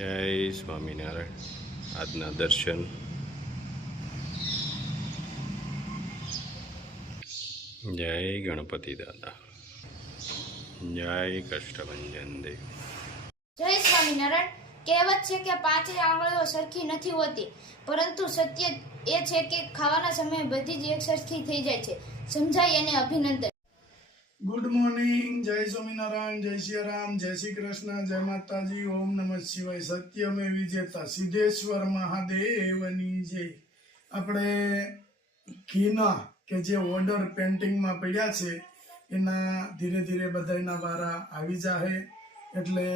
જય સ્વામિનારાયણ. આજના દર્શન. જય ગણપતિ દાદા. જય કષ્ટભંજન દેવ. જય સ્વામિનારાયણ. કહેવત છે કે પાંચેય આંગળીઓ સરખી નથી હોતી, પરંતુ સત્ય એ છે કે ખાવાના સમયે બધી જ એક સરખી થઈ જાય છે. સમજાય એને અભિનંદન. Good morning. જય સ્વામિનારાયણ, જય શ્રી રામ, જય શ્રી કૃષ્ણ, જય માતાજી, ઓમ નમઃ શિવાય. સત્યમે વિજેતા સિદ્ધેશ્વર મહાદેવની જય. આપણે ઘીના કે જે ઓર્ડર પેન્ટિંગમાં પડ્યા છે એના ધીરે ધીરે બધાના વારા આવી જાહે. એટલે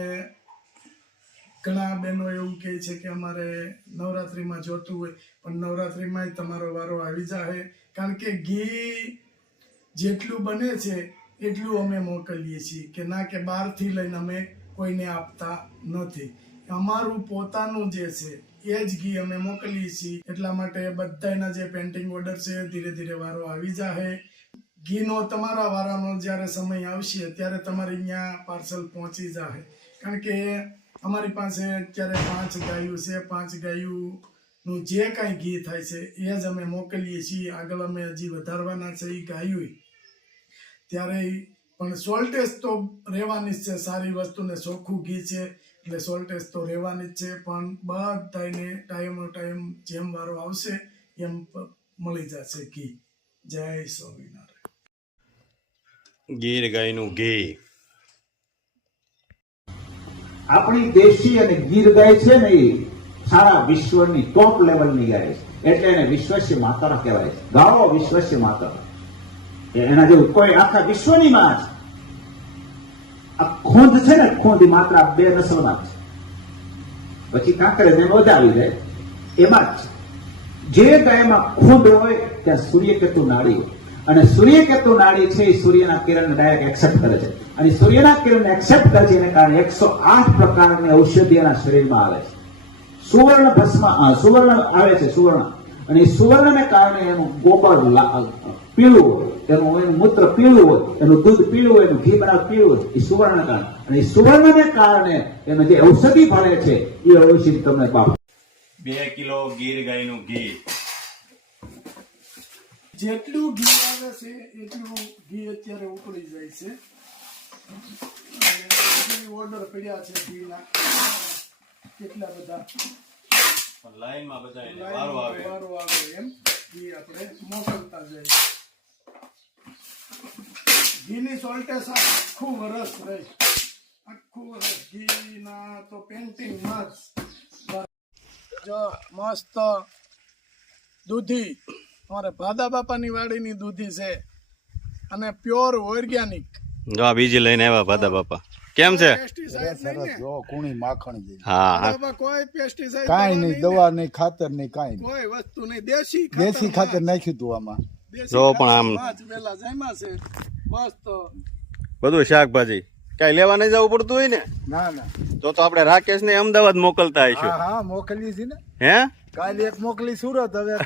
ઘણા બહેનો એવું કહે છે કે અમારે નવરાત્રિમાં જોતું હોય, પણ નવરાત્રિમાં તમારો વારો આવી જાહે. કારણ કે ઘી જેટલું બને છે એટલું અમે મોકલીએ છીએ, કે ના કે બહારથી લઈને અમે કોઈને આપતા નથી. અમારું પોતાનું જે છે એ જ ઘી અમે મોકલીએ છીએ. એટલા માટે બધાના જે પેન્ટિંગ ઓર્ડર છે ધીરે ધીરે વારો આવી જાહે. ઘીનો તમારા વારાનો જ્યારે સમય આવશે ત્યારે તમારે અહીંયા પાર્સલ પહોંચી જાહે. કારણ કે અમારી પાસે અત્યારે 5 ગાયું છે. 5 ગાયુંનું જે કાંઈ ઘી થાય છે એ જ અમે મોકલીએ છીએ. આગળ અમે હજી વધારવાના છે એ ગાયું. ત્યારે પણ સોલ્ટેજ તો રહેવાની જ છે. સારી વસ્તુને ચોખ્ખું ઘી છે એટલે સોલ્ટેજ તો રહેવાની જ છે. પણ બધાને ટાઈમનો ટાઈમ જેમ વારો આવશે એમ મળી જશે ઘી. જય સ્વામિનારાયણ. ગીર ગાયનું ઘી. આપણી દેશી અને ગીર ગાય છે ને, એ સારા વિશ્વની ટોપ લેવલની ગાય છે. એટલે એને વિશ્વસ્ય માતા કહેવાય છે. ગાળો વિશ્વસ્ય માતા. એના જેવું કોઈ આખા વિશ્વની માં છે. આ ખોંદ છે ને, ખોંદ માત્ર 2 નસલમાં છે. પછી કાંકરેજ એમ વધાવી જાય એમાં જ છે. જે ગાયમાં ખોંદ હોય ત્યાં સૂર્યકેતુ નાડી હોય, અને સૂર્યકેતુ નાડી છે એ સૂર્યના કિરણને ડાયરેક્ટ એક્સેપ્ટ કરે છે. અને સૂર્યના કિરણને એક્સેપ્ટ કરે છે એને કારણે 108 પ્રકારની ઔષધિ એના શરીરમાં આવે છે. સુવર્ણ ભસ્મ સુવર્ણ આવે છે, સુવર્ણ. અને એ સુવર્ણને કારણે એનું ગોબર પીળું હોય, એનું મૂત્ર પીળું હોય, એનું દૂધ પીળું હોય, એનું ઘી બનાવ પીળું હોય, એ સુવર્ણને કારણે. અને એ સુવર્ણને કારણે એનો જે ઔષધિ ભળે છે એ ઔષધિ તમને બાપ. 2 કિલો ગીર ગાયનું ઘી. જેટલું ઘી આવે છે એટલું ઘી અત્યારે ઉકળી જાય છે. ઓર્ડર પડ્યા છે ઘીના કેટલા બધા. લાઈનમાં બધા વારો આવે એમ ઘી આપણે મોકલતા જઈએ. ઘીની સોલ્ટેસ આખું વરસ રહે. આખું વરસ ઘીના તો પેન્ટિંગમાં જ મસ્ત દૂધી. અમારે ભાદા બાપાની વાડીની દૂધી છે અને પ્યોર ઓર્ગેનિક. જો આ બીજી લઈને આવ્યા ભાદા બાપા. કેમ છે? કુણી માખણ જેવી. હા, કોઈ પેસ્ટિસાઇડ કાંઈ નહીં, દવા નહીં, ખાતર નહીં, કાંઈ નહીં. કોઈ વસ્તુ નહીં. દેશી ખાતર નાખ્યું તું આમાં. જો પણ આમ પેલા જમ્યા છે મસ્ત. બધું શાકભાજી કઈ લેવા નહીં જવું પડતું હોય ને. ના ના, તો આપણે રાકેશ ને અમદાવાદ મોકલતા આવીશું. હા મોકલી છે ને. હે, કાલે એક મોકલી સુરત, હવે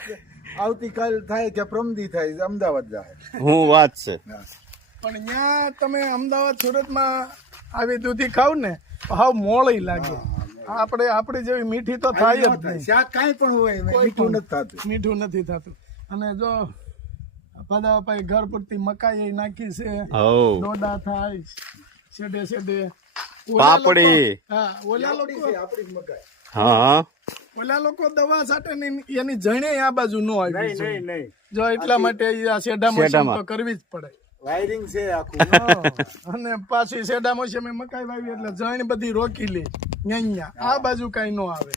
આવતીકાલ થાય કે પ્રમદી થાય અમદાવાદ જાય. હું વાત છે. પણ ત્યાં તમે અમદાવાદ સુરતમાં આવી દૂધી ખાવ ને હાવ મોળી લાગે. આપણી જેવી મીઠી તો થાય જ નહીં. શાક કાંઈ પણ હોય મીઠું નથી થતું. મીઠું નથી થતું. અને જો ભાદા બાપાએ ઘર પૂરતી મકાઈ નાખી છે. ડોડા થાય શેડે શેડે. પાપડી. હા, ઓલા લોકો આપણી મકાઈ. હા, ઓલા લોકો દવા સાથે એની જણે આ બાજુ ન આવી. નહીં જો એટલા માટે આ શેઢામાં તો કરવી જ પડે. વાયરિંગ છે આખું. અને પાછી શેઢામાં છે મકાઈ વાવી એટલે જણ બધી રોકી લે. અહીંયા આ બાજુ કઈ ન આવે.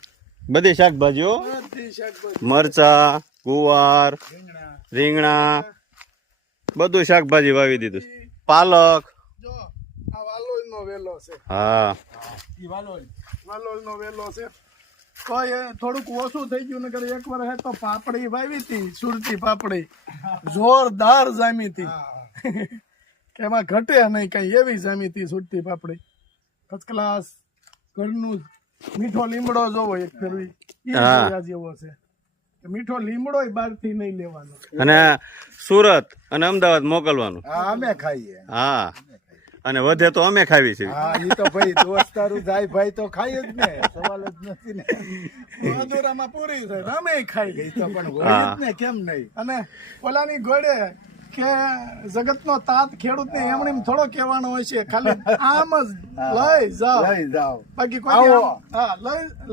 બધી શાકભાજીઓ, બધી શાકભાજી, મરચા, ગુવાર, રીંગણા, બધું શાકભાજી વાવી દીધું. પાલક. જો આ વાલોલ નો વેલો છે. હા, વાલોલ નો વેલો છે. કોઈ થોડુંક ઓછું થઈ ગયું. નકર એક વાર હે તો પાપડી વાવી હતી, સુરતી પાપડી જોરદાર જામી હતી. કે એમાં ઘટે નહીં કઈ, એવી જામી હતી સુરતી પાપડી. First class. ઘરનું મીઠો લીમડો જોવો એક ફેરવી જેવો છે. મીઠો લીમડો બહારથી નહીં લેવાનો. અને સુરત અને અમદાવાદ મોકલવાનું. અમે ખાઈએ. હા, અને વધે તો અમે ખાવી છે. હા એ તો ભાઈ દોસ્તારું જાય ભાઈ તો ખાય જ ને, સવાલ જ નથી ને. અધૂરામાં પૂરી છે અમે ખાઈ ગઈ એ તો પણ હોય જ ને, કેમ નહીં. અને ઓલાની ઘોડે કે જગતનો તાત ખેડૂતને એમણે થોડો કહેવાનો હોય છે, ખાલી આમ જ લઈ જાઓ, લઈ જાઓ, બાકી કોઈ આવો. હા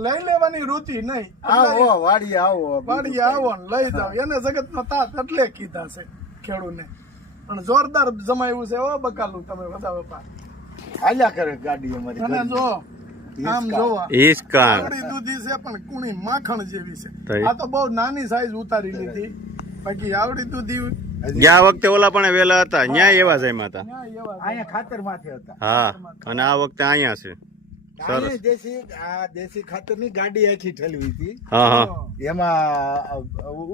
લઈ લેવાની વૃત્તિ નહીં. આવો વાડીએ આવો, વાડીએ આવો ને લઈ જાઓ, એને જગતનો તાત એટલે કીધા છે ખેડૂતને. પણ જોરદાર જમાયું છે ઓ બકાલું, તમે બધા બાપા. હાલ્યા કરે ગાડી અમારી અને ઘરની. જો આમ જોવા ઈસકાન આવડી દૂધી છે પણ કુણી માખણ જેવી છે. થઈ. આ તો બહુ નાની સાઈઝ ઉતારી લીધી, બાકી આવડી દૂધી ગયા વખતે ઓલા પણ વેલા હતા, ન્યાય એવા જમ્યા હતા. ન્યા એવા છે. અહીંયા ખાતર માંથી હતા. હા, અને આ વખતે અહીંયા છે. અહીંયા દેશી ખાતરની ગાડી આખી ઠલવી હતી, હા હા એમાં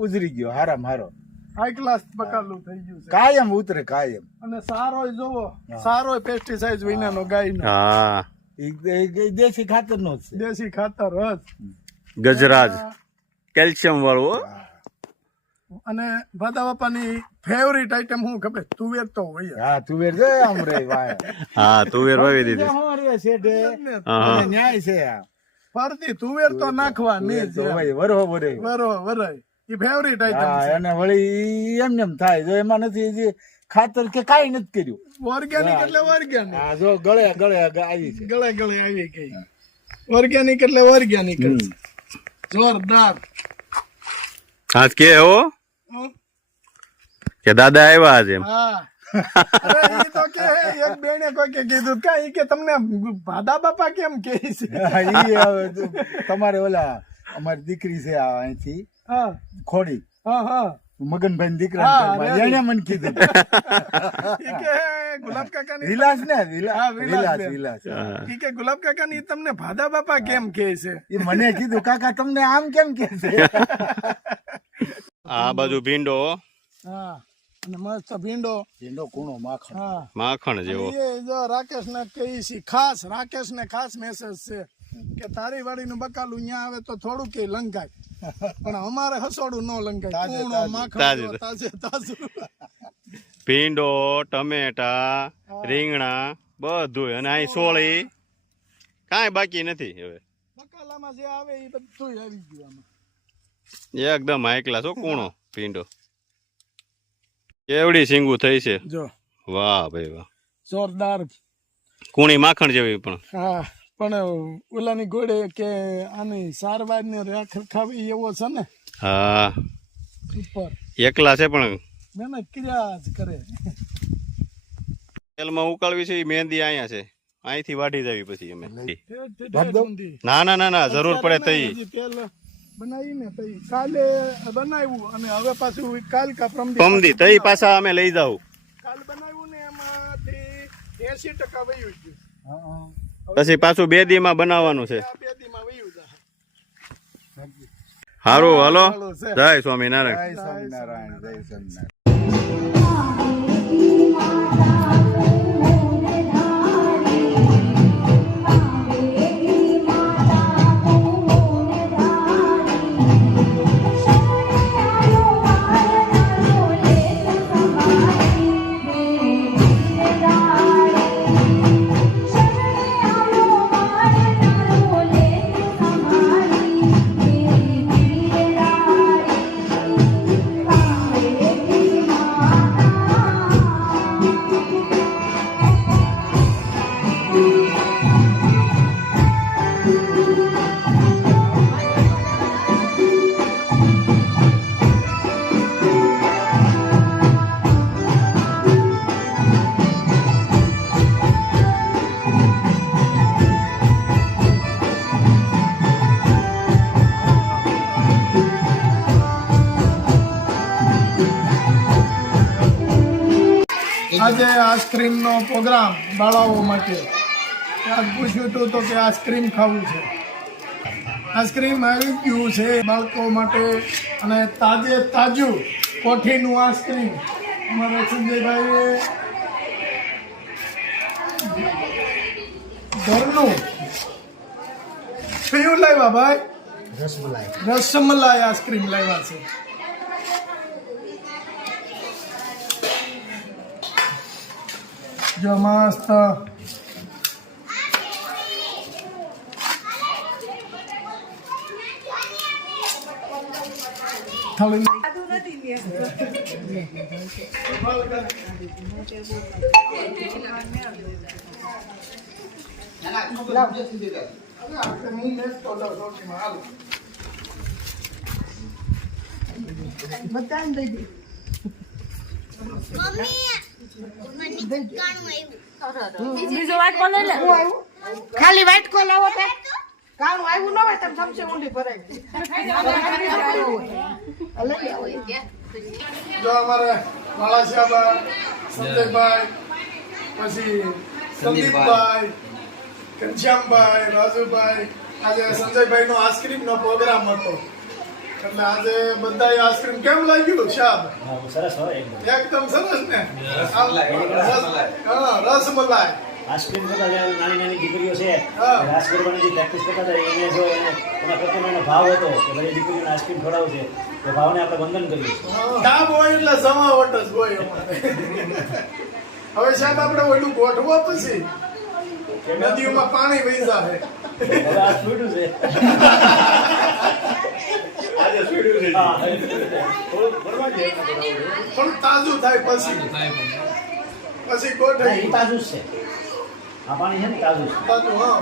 ઉજરી ગયો હારામ હારો. હાઈ ક્લાસ બકાલું થઈ ગયું છે. કાયમ ઉતરે કાયમ. અને સારોય જોવો, સારોય પેસ્ટિસાઇડ વિનાનો ગાયનો હા. એ દેશી ખાતર નો જ છે. દેશી ખાતર જ. ગજરાજ કેલ્શિયમ વાળું. હો. અને ભાદા બાપાની ફેવરિટ આઈટમ શું ખબર? તુવેર તો હોય જ. હા તુવેર છે આમ રે વાય. હા, તુવેર વાવી દીધી. હું રે શેઠે હા હા. ન્યાય છે આ. ફરતી તુવેર તો નાખવાની જ. તો ભાઈ વરો વરે. વરાય એ ફેવરિટ આઈટમ હા છે. અને વળી એમ એમ થાય જો એમાં નથી હજી ખાતર કે કાઈ નથી કર્યું. ઓર્ગેનિક એટલે ઓર્ગેનિક, હા જો ગળે ગળે આવી છે. ગળે ગળે આવી ગઈ. ઓર્ગેનિક એટલે ઓર્ગેનિક જ. જોરદાર. આજ કે હો હમ? કે દાદા આવ્યા આજે. હા. અરે ઈ તો કે એક બેને કોઈ કે કીધું કે ઈ કે તમને ભાદા બાપા કેમ કહે છે? હા, ઈ હવે તમારે ઓલા અમારી દીકરી છે આ અહીંથી હા ખોડી હા હા. મગનભાઈ હા, દીકરા અરે. એને મને કીધું. ઈ કે ગુલાબ કાકાની વિલાસ ને હા, વિલાસ વિલાસ વિલાસ બેન. વિલાસ. હા. ઈ કે ગુલાબ કાકાની તમને ભાદા બાપા કેમ કહે છે? એ મને કીધું કાકા તમને આમ કેમ કે છે. આ બાજુ ભીંડો હા. અને મસ્ત ભીંડો. એનો કૂણો માખણ. હા. માખણ જેવો. એ જો રાકેશ ને કહી છે ખાસ, રાકેશ ને ખાસ મેસેજ છે કે તારી વાડીનું બકાલું અહીંયા આવે તો થોડું કે લંકાય, પણ અમારે હસોડું ન લંકાય. તાજે, કૂણો, તાજે. માખણ તાજે. જો તાજે તાજું. ભીંડો, ટમેટા, રીંગણા બધું, અને અહીં સોળી કાંઈ બાકી નથી હવે. બકાલામાં જે આવે એ બધું આવી ગયું આમાં. એકદમ હાઈ ક્લાસ. હો કૂણો ભીંડો. કેવડી સિંગુ થઈ છે. જો વાહ ભાઈ વાહ. જોરદાર. કૂણી માખણ જેવી પણ. હા, પણ ઓલાની ઘોડે કે આની સારવાર ને રાખ ખાવી એવો છે ને હા, ઉપર એકલા છે પણ મહેનત કર્યા જ કરે. તેલમાં ઉકાળવી છે. ઈ મહેંદી અહીંયા છે, અહીંથી વાઢી જવી પછી અમે. ઊંધી. ના ના ના ના, જરૂર પડે તઈ. હજી તેલ બનાવીને તઈ કાલે બનાવ્યું અને હવે પાછું કાલ કા પમદી તઈ પાછા અમે લઈ જાવ. કાલ બનાવ્યું ને એમાંથી 80% વયું ગયું. પછી પાછું 2 દીમાં બનાવવાનું છે. આ 2 દીમાં વયું જાય. હારું હાલો. ચાલો છે. જય સ્વામિનારાયણ. જય સ્વામિનારાયણ જય સ્વામિનારાયણ. આજે આઈસ્ક્રીમ નો પ્રોગ્રામ બાળાઓ માટે. આજ પૂછ્યું હતું તો કે આઈસ્ક્રીમ ખાવું છે. આઈસ્ક્રીમ આવી ગયું છે બાળકો માટે, અને તાજે તાજું કોઠીનું આઈસ્ક્રીમ અમારા સંજયભાઈએ ઘરનું કયું લાવ્યા ભાઈ? રસમલાઈ આઈસ્ક્રીમ લાવ્યા છે. જો મસ્ત થાળી બીજો વાટકો લઈ લે ખાલી વાટકો લાવો તો કાણું આવ્યું ન હોય તમે સમસે ઊંડી ભરાય જો અમારે વાળાસિયાબા સંજયભાઈ પછી સંદીપભાઈ ઘનશ્યામભાઈ રાજુભાઈ આજે સંજયભાઈ નો આઈસ્ક્રીમ નો પ્રોગ્રામ હતો એટલે આજે બધા આઈસ્ક્રીમ કેમ લાગ્યું શાબ સરસ હોય એકદમ સરસ ને હા રસમલાઈ આઈસ્ક્રીમ કરતા જે નાની નાની દીકરીઓ છે હા. રાસ કરવાની જે પ્રેક્ટિસ કરતા હતા એને જો એના પ્રત્યેનો એનો ભાવ હતો કે ભાઈ દીકરીઓને આઈસ્ક્રીમ ખવડાવશે એ ભાવને આપણે વંદન કરીએ કામ હોય એટલે જમાવટ જ હોય અમારે હવે સાહેબ આપણે ઓલું ગોઠવો પછી નદીઓમાં પાણી વહી જાય હવે આ છૂટ્યું છે આજે છોડ્યું છે હા, થોડુંક ભરવા દે એમાં બરાબર. પણ તાજું થાય પછી ના, પછી એ ગોઠવી તાજું જ છે આ પાણી છે ને તાજું છે તાજું હા